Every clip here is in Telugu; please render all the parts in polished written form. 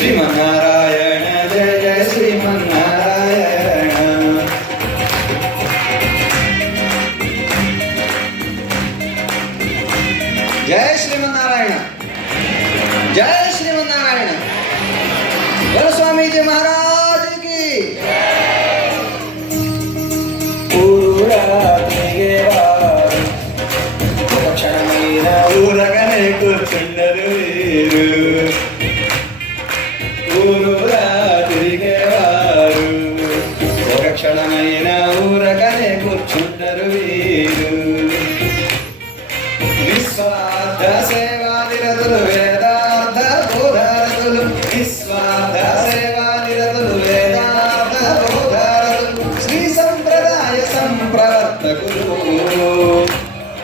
శ్రీమన్నారాయణ జయ జయ శ్రీమన్నారాయణ. జయ శ్రీమన్నారాయణ జయ శ్రీమన్నారాయణ. స్వామీజీ మహారాజ్ కి క్షణమైన ఊరగనే కూర్చుండరు వీరు, ఊరురా తిరిగేవారు. ఒక క్షణమైన ఊరగనే కూర్చుండరు వీరు. నిస్వార్థ సేవా నిరతులు వేదార్థ బోధారతులు, నిస్వార్థ సేవా నిరతులు వేదార్థ బోధారతులు. శ్రీ సంప్రదాయ సంప్రవర్తకులు,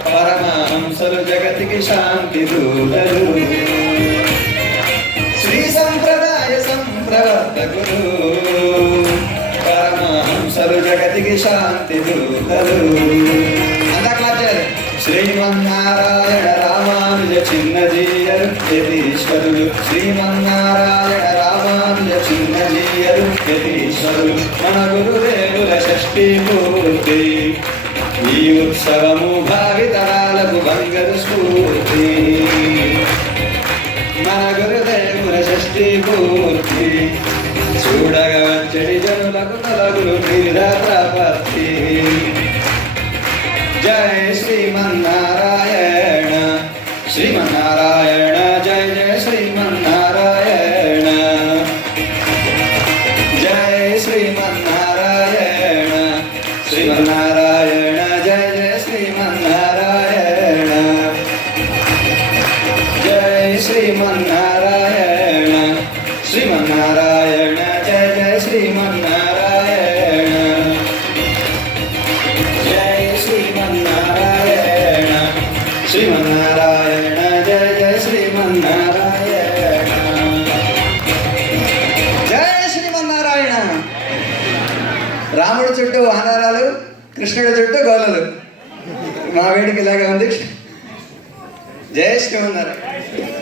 పరమహంసలు జగతికి శాంతి దూతలు. శ్రీ సంప్రదాయ సంప్రవర్తకులు, పరమహంసలు జగతికి శాంతి దూతలు. అంతకాచారు శ్రీమన్నారాయణ రామానుజ చిన్నజీయరు యతీశ్వరులు, శ్రీమన్నారాయణ రామానుజ చిన్నజీయరు యతీశ్వరులు. మన గురుదేవుల షష్ఠీ పూర్తి, ఈ ఉత్సవము భావితరాలకు బంగారు స్ఫూర్తి. మన గురుదేవుల షష్ఠీ పూర్తి, చూడగ వచ్చడి జనులకు తలగులు తీరప్రపత్తి. జయ శ్రీమన్నారాయణ శ్రీమన్నారాయణ జయ జయ శ్రీమన్నారాయణ. జయ శ్రీమన్నారాయణ శ్రీమన్నారాయణ జయ జయ శ్రీమన్నారాయణ. జయ శ్రీమన్నారాయణ శ్రీమన్నారాయణ జయ జయ శ్రీమన్నారాయణ. జయ శ్రీమన్నారాయణ శ్రీమన్నారాయణ జయ జయ శ్రీమన్నారాయణ. జయ శ్రీమన్నారాయణ. రాముడి చుట్టూ వానరాలు, కృష్ణుడి చుట్టూ గోలలు. మా వేడికి ఇలాగే ఉంది. జయ శ్రీమన్నారాయణ.